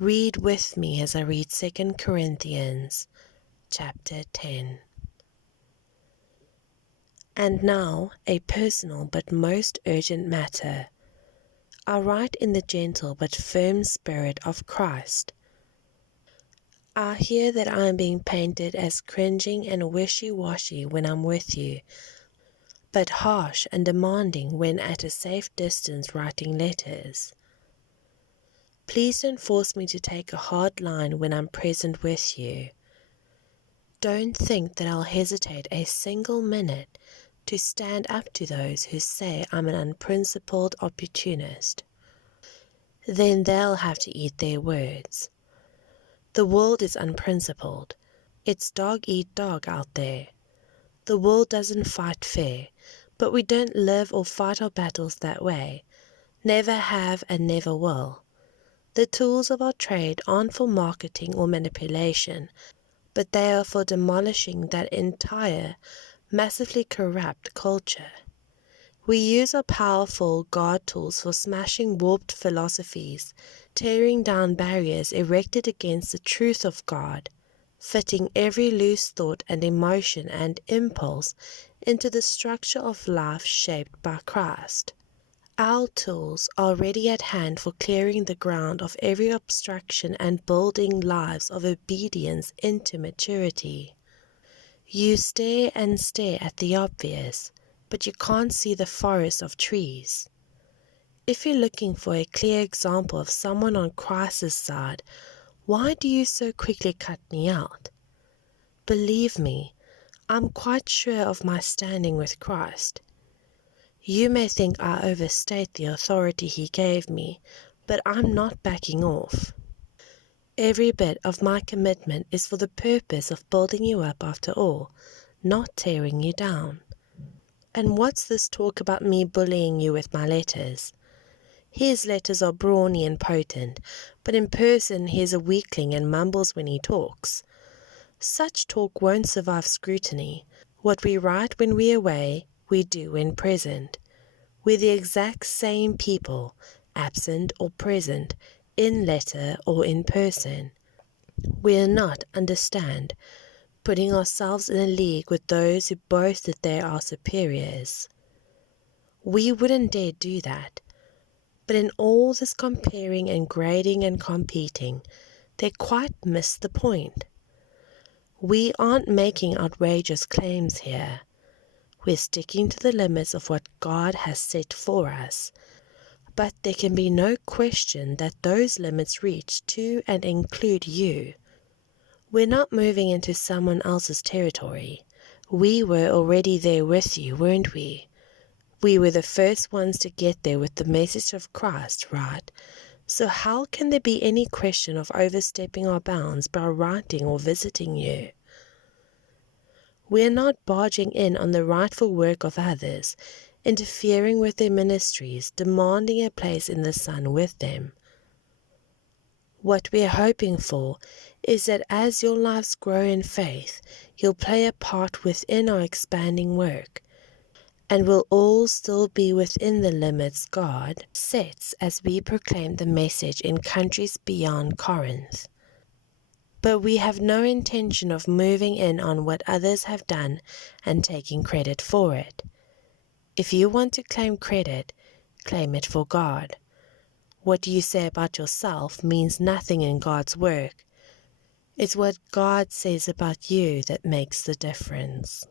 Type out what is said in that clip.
Read with me as I read 2 Corinthians chapter 10. And now, a personal but most urgent matter. I write in the gentle but firm spirit of Christ. I hear that I am being painted as cringing and wishy-washy when I'm with you, but harsh and demanding when at a safe distance writing letters. Please don't force me to take a hard line when I'm present with you. Don't think that I'll hesitate a single minute to stand up to those who say I'm an unprincipled opportunist. Then they'll have to eat their words. The world is unprincipled. It's dog-eat-dog out there. The world doesn't fight fair, but we don't live or fight our battles that way. Never have and never will. The tools of our trade aren't for marketing or manipulation, but they are for demolishing that entire, massively corrupt culture. We use our powerful God tools for smashing warped philosophies, tearing down barriers erected against the truth of God, fitting every loose thought and emotion and impulse into the structure of life shaped by Christ. Our tools are ready at hand for clearing the ground of every obstruction and building lives of obedience into maturity. You stare and stare at the obvious, but you can't see the forest of trees. If you're looking for a clear example of someone on Christ's side, why do you so quickly cut me out? Believe me, I'm quite sure of my standing with Christ. You may think I overstate the authority He gave me, but I'm not backing off. Every bit of my commitment is for the purpose of building you up after all, not tearing you down. And what's this talk about me bullying you with my letters? His letters are brawny and potent, but in person he's a weakling and mumbles when he talks. Such talk won't survive scrutiny. What we write when we're away, we do when present. We're the exact same people, absent or present, in letter or in person. We're not, understand, putting ourselves in a league with those who boast that they are superiors. We wouldn't dare do that. But in all this comparing and grading and competing, they quite miss the point. We aren't making outrageous claims here. We're sticking to the limits of what God has set for us. But there can be no question that those limits reach to and include you. We're not moving into someone else's territory. We were already there with you, weren't we? We were the first ones to get there with the message of Christ, right? So how can there be any question of overstepping our bounds by writing or visiting you? We're not barging in on the rightful work of others, interfering with their ministries, demanding a place in the sun with them. What we're hoping for is that as your lives grow in faith, you'll play a part within our expanding work, and we'll all still be within the limits God sets as we proclaim the message in countries beyond Corinth. But we have no intention of moving in on what others have done and taking credit for it. If you want to claim credit, claim it for God. What you say about yourself means nothing in God's work. It's what God says about you that makes the difference.